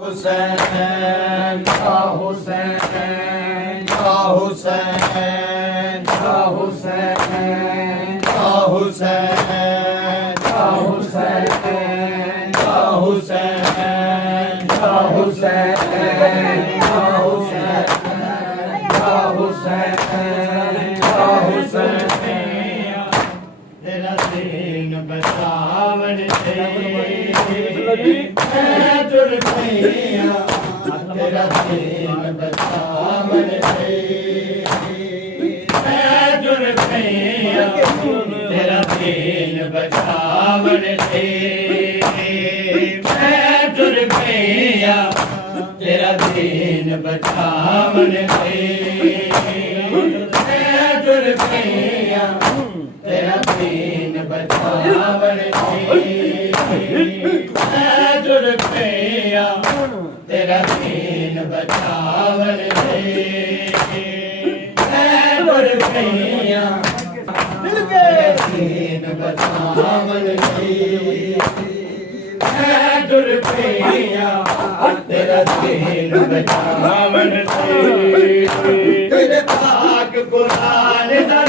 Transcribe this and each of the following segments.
Hussain, Ya Hussain, Ya Hussain, Ya Hussain, Ya Hussain, Ya Hussain, Ya Hussain, Ya Hussain, Ya Hussain, Ya Hussain, Ya Hussain, तेरा दीन बचावन से मैं जुड़ गया तेरा दीन बचावन से मैं जुड़ गया तेरा दीन बचावन से मैं जुड़ गया तेरा दीन बचावन से मैं जुड़ गया तेरा दीन बचावन से मैं जुड़ गया तेरा दीन बचावन से मैं जुड़ गया तेरा दीन बचावन से मैं जुड़ गया तेरा दीन बचावन से तेरे पाक कुरान दा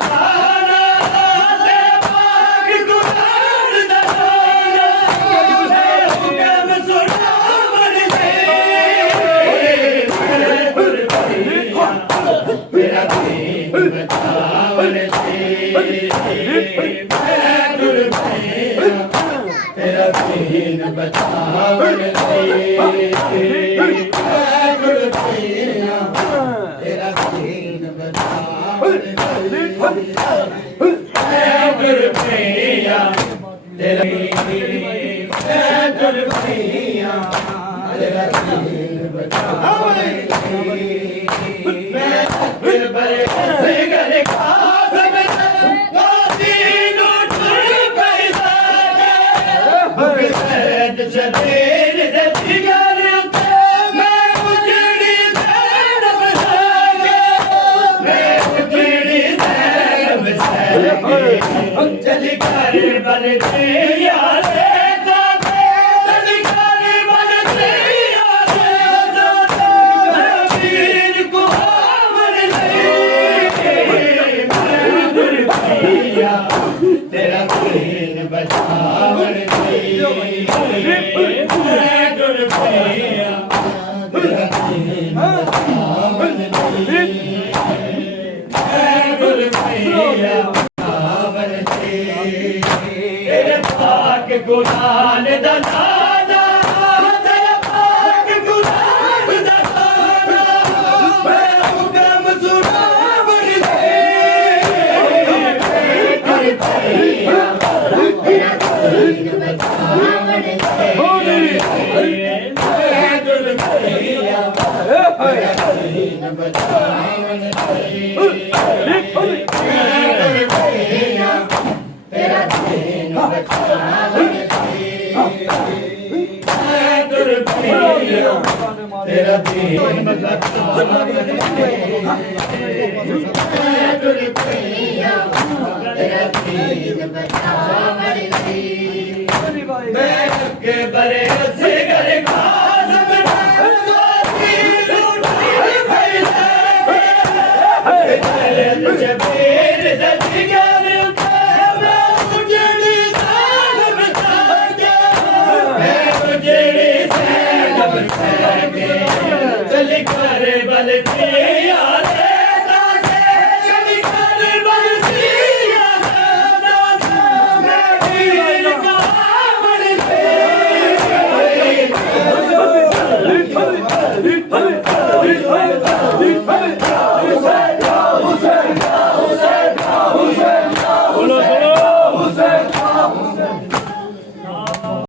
तेरा दीन बचावन से मैं जुड़ गया तेरा दीन बचावन से मैं जुड़ गया तेरा दीन बचावन से मैं जुड़ गया तेरा मैं जुड़ गया तेरा दीन बचावन से मैं फिर बड़े से गले खास में गादीन उठर पैदा बिसरत चदेर दे जिगर मैं उजड़ी ज़ैनब सागे मैं उजड़ी ज़ैनब सागे चली कर बल से यारे चली कर बल से यारे वीर को तेरा दीन बचावन से मैं जुड़ गया तेरा दीन बचावन से मैं जुड़ गया बचावन से तेरे पाक कुरान दा नादा तेरे पाक कुरान दा नादा मैं हुक्म सुनावन से तेरा दीन बचावन से मैं जुड़ गया तेरा दीन बचावन से मैं जुड़ गया तेरा दीन बचावन से मैं जुड़ गया तेरा दीन बचावन से मैं जुड़ गया तेरा दीन बचावन से मैं के बरे से घर खास में गादीन उठर पैदा जबीर दा जिगर मैं उजड़ी ज़ैनब सागे मैं उजड़ी ज़ैनब सागे चल कर बल से यार